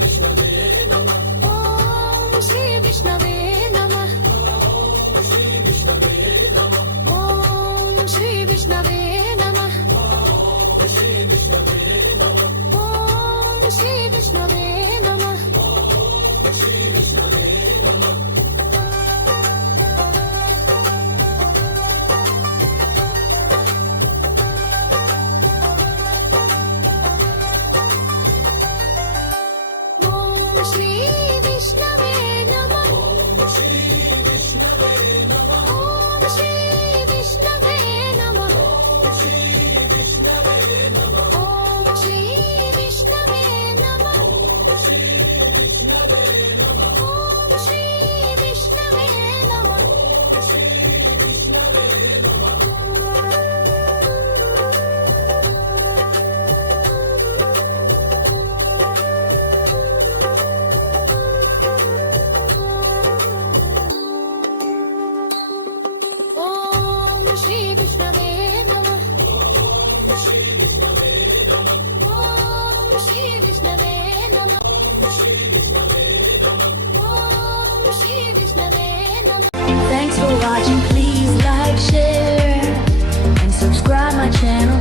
ಓಂ ಶ್ರೀ ವಿಷ್ಣವೇ ನಮಃ ಓಂ ಶ್ರೀ ವಿಷ್ಣವೇ ನಮಃ ಓಂ ಶ್ರೀ ವಿಷ್ಣವೇ ನಮಃ ಓಂ ಶ್ರೀ ವಿಷ್ಣವೇ ನಮಃ ಓಂ ಶ್ರೀ ವಿಷ್ಣವೇ ನಮಃ ಓಂ ಶ್ರೀ ವಿಷ್ಣವೇ ನಮಃ ಓಂ ಶ್ರೀ ವಿಷ್ಣವೇ ನಮಃ ಓಂ ಶ್ರೀ ವಿಷ್ಣವೇ ನಮಃ ಓಂ ಶ್ರೀ ವಿಷ್ಣವೇ ನಮಃ ಓಂ ಶ್ರೀ ವಿಷ್ಣವೇ ನಮಃ ಓಂ ಶ್ರೀ ವಿಷ್ಣವೇ ನಮಃ ಓಂ ಶ್ರೀ ವಿಷ್ಣವೇ ನಮಃ ಓಂ ಶ್ರೀ ವಿಷ್ಣವೇ ನಮಃ ಓಂ ಶ್ರೀ ವಿಷ್ಣವೇ ನಮಃ ಓಂ ಶ್ರೀ ವಿಷ್ಣವೇ ನಮಃ ಓಂ ಶ್ರೀ ವಿಷ್ಣವೇ ನಮಃ ಓಂ ಶ್ರೀ ವಿಷ್ಣವೇ ನಮಃ ಓಂ ಶ್ರೀ ವಿಷ್ಣವೇ ನಮಃ Thanks for watching. Please like, share, and subscribe my channel.